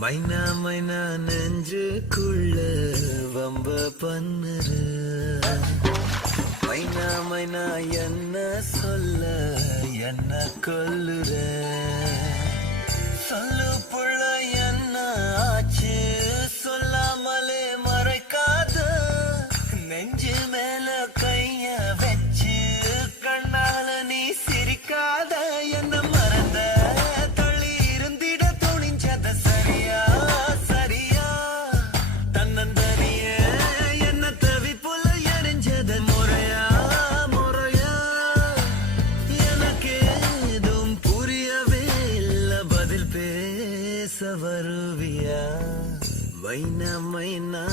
மைனா மைனா நெஞ்சுக்குள்ள வம்ப பண்ணுற மைனா மைனா என்ன சொல்ல என்ன கொல்லுற சொல்லு புள்ள என்ன ஆச்சு சொல்லாமலே மறைக்காத நெஞ்சு மேல கைய வச்சு கண்ணால நீ சிரிக்காத என்ன மறந்த தள்ளி இருந்திட துணிஞ்சத சரியா சரியா தன்னந்தனிய என்ன தவி புல எரிஞ்சத முறையா முறையா எனக்கு ஏதும் புரியவே இல்ல பதில் பேச வருவியா மைனா மைனா